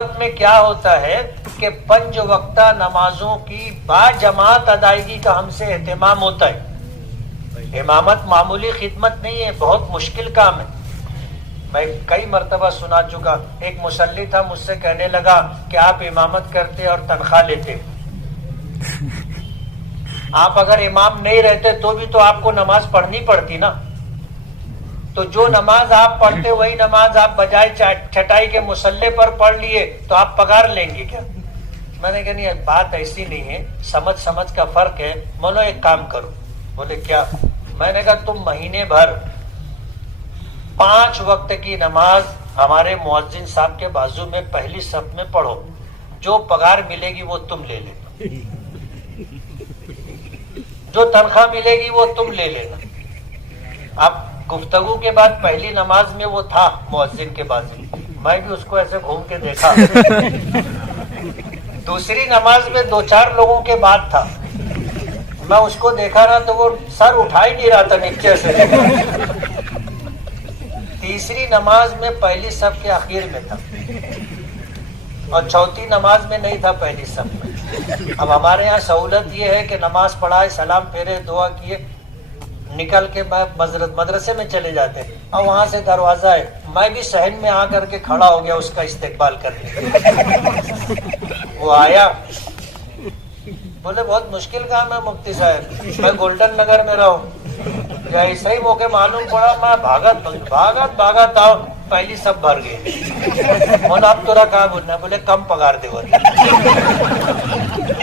میں کیا ہوتا ہے کہ پنج وقتہ نمازوں کی باجماعت ادائیگی کا ہم سے اہتمام ہوتا ہے. امامت معمولی خدمت نہیں ہے، بہت مشکل کام ہے. میں کئی مرتبہ سنا چکا. ایک مصلی تھا، مجھ سے کہنے لگا کہ آپ امامت کرتے اور تنخواہ لیتے، آپ اگر امام نہیں رہتے تو بھی تو آپ کو نماز پڑھنی پڑتی نا، تو جو نماز آپ پڑھتے وہی نماز آپ بجائے چھٹائی کے مصلی پر پڑھ لیے تو آپ پگار لیں گے کیا؟ میں نے کہا نہیں، بات ایسی نہیں ہے، سمجھ کا فرق ہے. مولو ایک کام کرو. بولے کیا؟ میں نے کہا تم مہینے بھر 5 وقت کی نماز ہمارے مؤذن صاحب کے بازو میں پہلی صف میں پڑھو، جو پگار ملے گی وہ تم لے لینا، جو تنخواہ ملے گی وہ تم لے لینا. اب گفتگو کے بعد پہلی نماز میں وہ تھا مؤذن کے بازو، میں بھی اس کو ایسے گھوم کے دیکھا. دوسری نماز میں 2-4 لوگوں کے بعد تھا، میں اس کو دیکھا نا تو وہ سر اٹھا ہی نہیں رہا تھا نیچے سے. تیسری نماز میں پہلی صف کے آخر میں تھا اور چوتھی نماز میں نہیں تھا پہلی صف میں. اب ہمارے یہاں سہولت یہ ہے کہ نماز پڑھائے، سلام پھیرے، دعا کیے، نکل کے مدرسے میں چلے جاتے. اور وہاں سے دروازہ ہے، میں بھی صحن میں آ کر کے کھڑا ہو گیا اس کا استقبال کرنے. وہ آیا، بولے بہت مشکل کام ہے مفتی صاحب، میں گولڈن نگر میں رہوں، یا ایسا ہی موقع معلوم پڑا، میں بھاگت آؤ، پہلی سب بھر گئی. اب تو رکھا بولنا، بولے کم پگار دے.